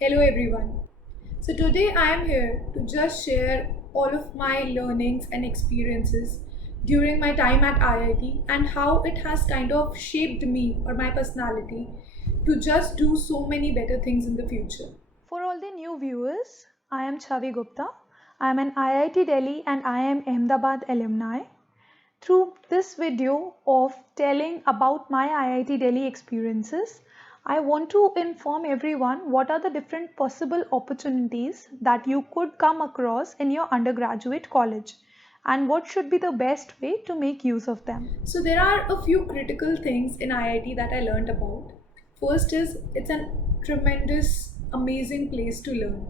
Hello everyone. So today I am here to just share all of my learnings and experiences during my time at IIT and how it has kind of shaped me or my personality to just do so many better things in the future. For all the new viewers, I am Chavi Gupta. I am an IIT Delhi and I am Ahmedabad alumni. Through this video of telling about my IIT Delhi experiences, I want to inform everyone what are the different possible opportunities that you could come across in your undergraduate college and what should be the best way to make use of them. So there are a few critical things in IIT that I learned about. First is it's a tremendous amazing place to learn.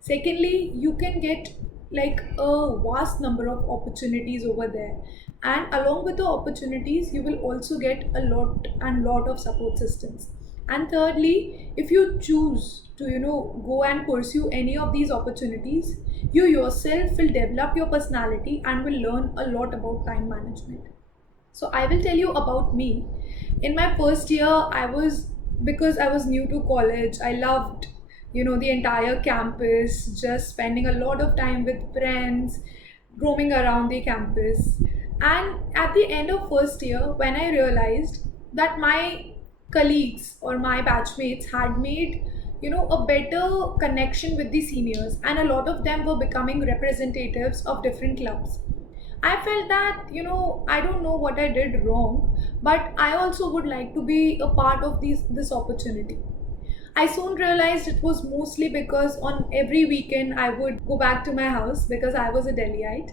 Secondly, you can get like a vast number of opportunities over there. And along with the opportunities, you will also get a lot of support systems. And thirdly, if you choose to go and pursue any of these opportunities, you yourself will develop your personality and will learn a lot about time management. So I will tell you about me. In my first year, because I was new to college, I loved, the entire campus, just spending a lot of time with friends, roaming around the campus. And at the end of first year, when I realized that my colleagues or my batchmates had made, a better connection with the seniors, and a lot of them were becoming representatives of different clubs. I felt that, I don't know what I did wrong, but I also would like to be a part of this opportunity. I soon realized it was mostly because on every weekend I would go back to my house because I was a Delhiite.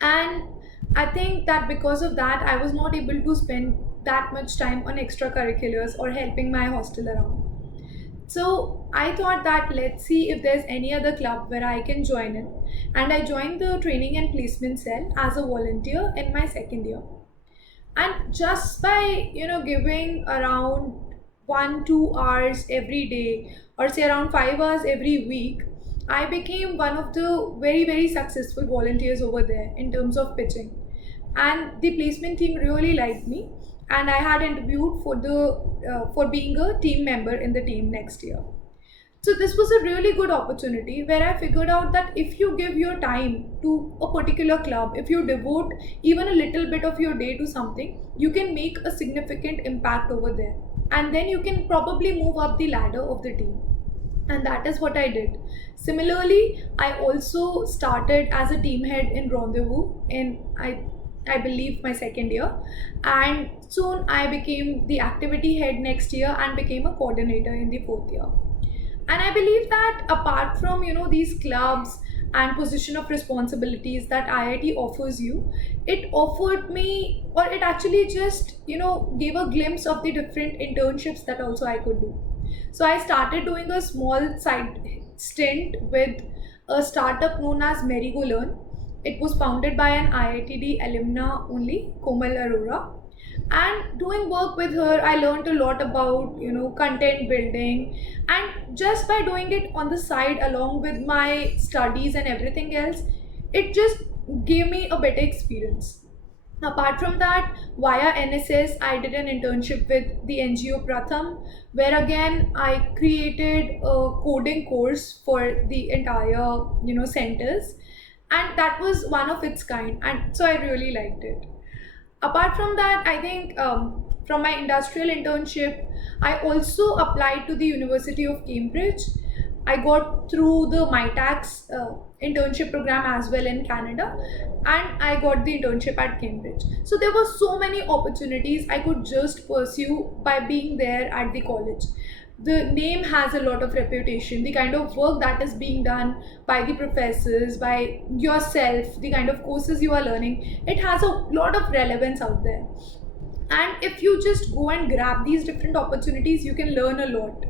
And I think that because of that, I was not able to spend that much time on extracurriculars or helping my hostel around. So I thought that let's see if there's any other club where I can join in. And I joined the training and placement cell as a volunteer in my second year. And just by, giving around 1 2 hours every day or say around 5 hours every week, I became one of the very successful volunteers over there in terms of pitching. And the placement team really liked me, and I had interviewed for being a team member in the team next year. So this was a really good opportunity where I figured out that if you give your time to a particular club, if you devote even a little bit of your day to something, you can make a significant impact over there. And then you can probably move up the ladder of the team. And that is what I did. Similarly, I also started as a team head in Rendezvous in I believe my second year, and soon I became the activity head next year and became a coordinator in the fourth year. And I believe that apart from these clubs and position of responsibilities that IIT offers you, it offered me, or it actually just gave a glimpse of the different internships that also I could do. So I started doing a small side stint with a startup known as Merigo Learn. It was founded by an IITD alumna only, Komal Arora. And doing work with her, I learned a lot about content building, and just by doing it on the side along with my studies and everything else, it just gave me a better experience. Apart from that, via NSS, I did an internship with the NGO Pratham, where again I created a coding course for the entire centers, and that was one of its kind, and so I really liked it. Apart from that, I think from my industrial internship, I also applied to the University of Cambridge. I got through the MyTax internship program as well in Canada, and I got the internship at Cambridge. So there were so many opportunities I could just pursue by being there at the college. The name has a lot of reputation, the kind of work that is being done by the professors, by yourself, the kind of courses you are learning, it has a lot of relevance out there. And if you just go and grab these different opportunities, you can learn a lot.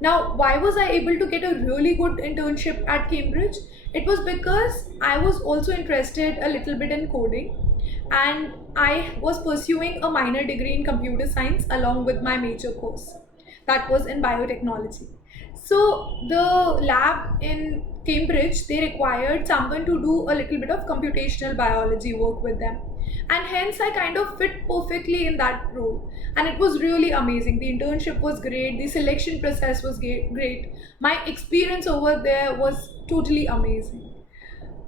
Now, why was I able to get a really good internship at Cambridge? It was because I was also interested a little bit in coding, and I was pursuing a minor degree in computer science along with my major course that was in biotechnology. So the lab in Cambridge, they required someone to do a little bit of computational biology work with them. and hence I kind of fit perfectly in that role. And it was really amazing. The internship was great, the selection process was great. My experience over there was totally amazing.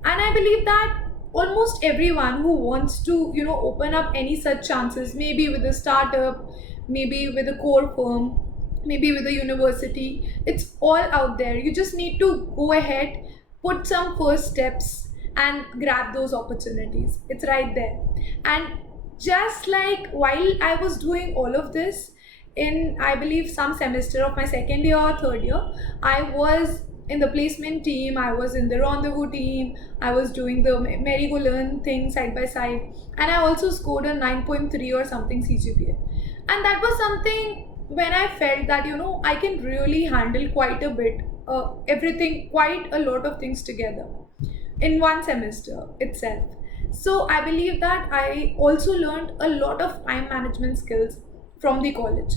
And I believe that almost everyone who wants to, open up any such chances, maybe with a startup, maybe with a core firm, maybe with a university, it's all out there. You just need to go ahead, put some first steps, and grab those opportunities. It's right there. And just like while I was doing all of this, in I believe some semester of my second year or third year, I was in the placement team, I was in the rendezvous team, I was doing the merry-go-learn thing side by side, and I also scored a 9.3 or something CGPA. And that was something when I felt that, I can really handle quite a bit, everything, quite a lot of things together in one semester itself. So I believe that I also learned a lot of time management skills from the college.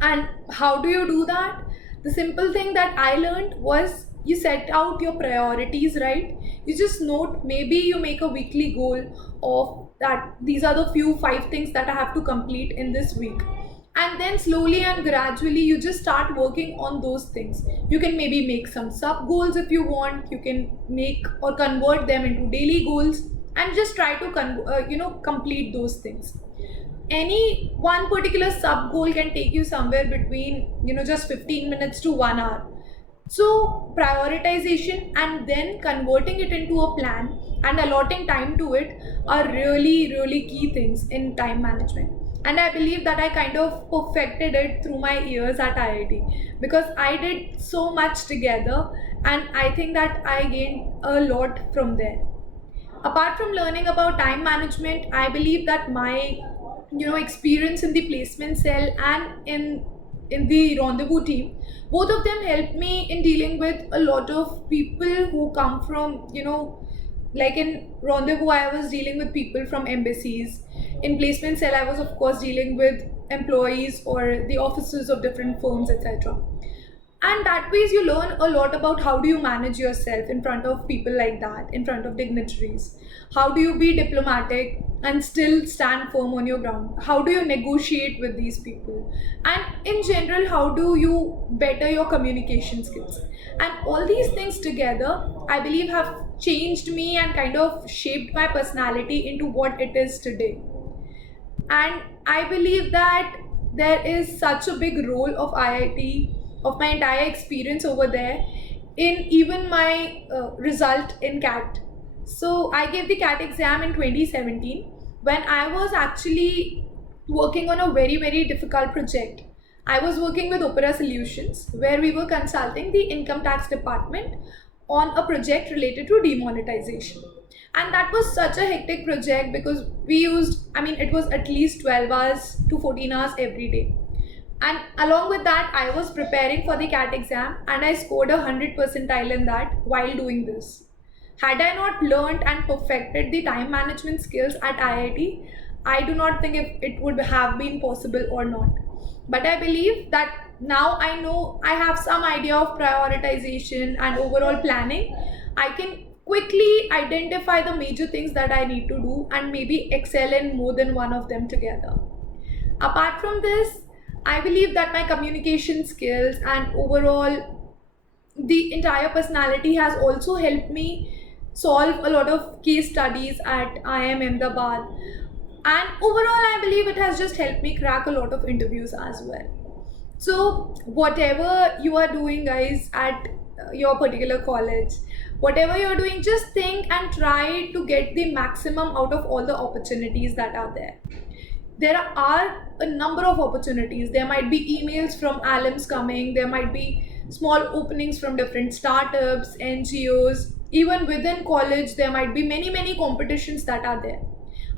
And how do you do that? The simple thing that I learned was you set out your priorities, right? You just note, maybe you make a weekly goal of that these are the few 5 things that I have to complete in this week. And then slowly and gradually you just start working on those things. You can maybe make some sub goals if you want. You can make or convert them into daily goals and just try to complete those things. Any one particular sub goal can take you somewhere between just 15 minutes to 1 hour. So prioritization and then converting it into a plan and allotting time to it are really really key things in time management. And I believe that I kind of perfected it through my years at IIT, because I did so much together, and I think that I gained a lot from there. Apart from learning about time management, I believe that my experience in the placement cell and in the rendezvous team, both of them helped me in dealing with a lot of people who come from, like in rendezvous I was dealing with people from embassies. In placement cell I was of course dealing with employees or the officers of different firms, etc. And that ways you learn a lot about how do you manage yourself in front of people like that, in front of dignitaries. How do you be diplomatic and still stand firm on your ground? How do you negotiate with these people? And in general, how do you better your communication skills? And all these things together, I believe, have changed me and kind of shaped my personality into what it is today. And I believe that there is such a big role of IIT, of my entire experience over there, in even my result in CAT. So I gave the CAT exam in 2017 when I was actually working on a very very difficult project. I was working with Opera Solutions, where we were consulting the income tax department on a project related to demonetization. And that was such a hectic project because we used, I mean, it was at least 12 hours to 14 hours every day. And along with that, I was preparing for the CAT exam and I scored a 100 percentile in that while doing this. Had I not learned and perfected the time management skills at IIT, I do not think if it would have been possible or not. But I believe that now I know I have some idea of prioritization and overall planning. I can quickly identify the major things that I need to do and maybe excel in more than one of them together. Apart from this, I believe that my communication skills and overall the entire personality has also helped me solve a lot of case studies at IIM Ahmedabad. And overall, I believe it has just helped me crack a lot of interviews as well. So, whatever you are doing, guys, at your particular college, whatever you're doing, just think and try to get the maximum out of all the opportunities that are there. There are a number of opportunities. There might be emails from alums coming, there might be small openings from different startups, NGOs. Even within college, there might be many, many competitions that are there.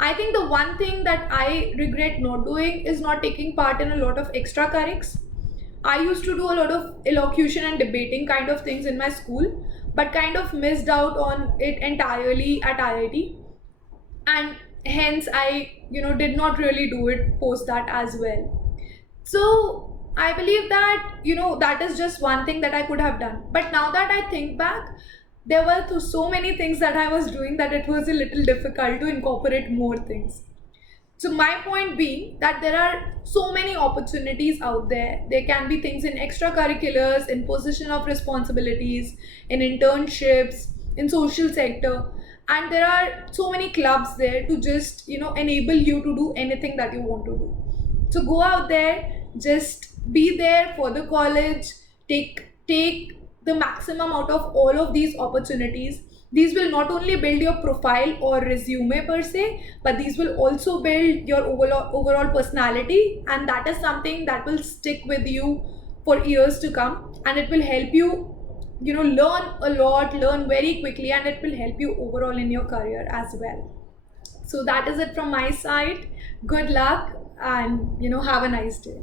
I think the one thing that I regret not doing is not taking part in a lot of extracurriculars. I used to do a lot of elocution and debating kind of things in my school, but kind of missed out on it entirely at IIT. And hence I, did not really do it post that as well. So I believe that, that is just one thing that I could have done. But now that I think back, there were so many things that I was doing that it was a little difficult to incorporate more things. So my point being that there are so many opportunities out there. There can be things in extracurriculars, in position of responsibilities, in internships, in social sector, and there are so many clubs there to just enable you to do anything that you want to do. So go out there, just be there for the college, take the maximum out of all of these opportunities. These will not only build your profile or resume per se, but these will also build your overall personality, and that is something that will stick with you for years to come, and it will help you learn a lot, learn very quickly, and it will help you overall in your career as well. So that is it from my side. Good luck, and have a nice day.